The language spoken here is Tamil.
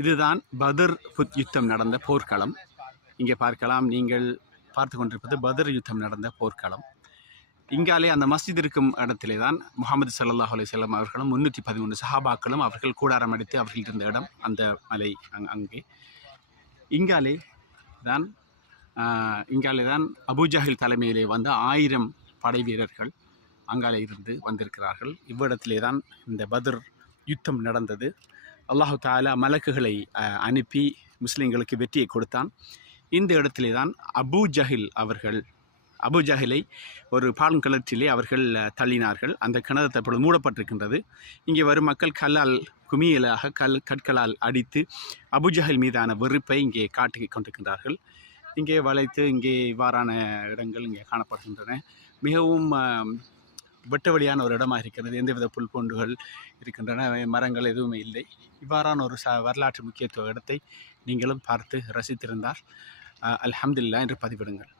இதுதான் பதர் புத் யுத்தம் நடந்த போர்க்களம். இங்கே பார்க்கலாம் நீங்கள் பார்த்து கொண்டிருப்பது பதர் யுத்தம் நடந்த போர்க்களம். இங்காலே அந்த மஸ்ஜித் இருக்கும் இடத்திலே தான் முகமது சல்லாஹ் அலையம் அவர்களும் முன்னூற்றி பதிமூணு சஹாபாக்களும் அவர்கள் கூடாரம் அடித்து அவர்கள் இருந்த இடம் அந்த மலை அங் அங்கே. இங்காலே தான் இங்காலே தான் அபூஜஹில் தலைமையிலே வந்த ஆயிரம் படை வீரர்கள் அங்காலே இருந்து வந்திருக்கிறார்கள். இவ்விடத்திலே தான் இந்த பதர் யுத்தம் நடந்தது. அல்லாஹு தாலா மலக்குகளை அனுப்பி முஸ்லீம்களுக்கு வெற்றியை கொடுத்தான். இந்த இடத்திலே தான் அபு ஜஹில் அவர்கள் அபு ஜஹிலை ஒரு பாலும் கிணற்றிலே அவர்கள் தள்ளினார்கள். அந்த கிணறு தற்பொழுது மூடப்பட்டிருக்கின்றது. இங்கே வரும் மக்கள் கல்லால் குமியலாக கல் கற்களால் அடித்து அபுஜஹல் மீதான வெறுப்பை இங்கே காட்டி கொண்டிருக்கின்றார்கள். இங்கே வளைத்து இங்கே இவ்வாறான இடங்கள் இங்கே காணப்படுகின்றன. மிகவும் வெட்ட வெளியான ஒரு இடமாக இருக்கிறது. எந்தவித புல்பூண்டுகள் இருக்கின்றன மரங்கள் எதுவுமே இல்லை. இவ்வாறான ஒரு ச வரலாற்று முக்கியத்துவ இடத்தை நீங்களும் பார்த்து ரசித்திருந்தால் அல்ஹம்துல்லா என்று பதிவிடுங்கள்.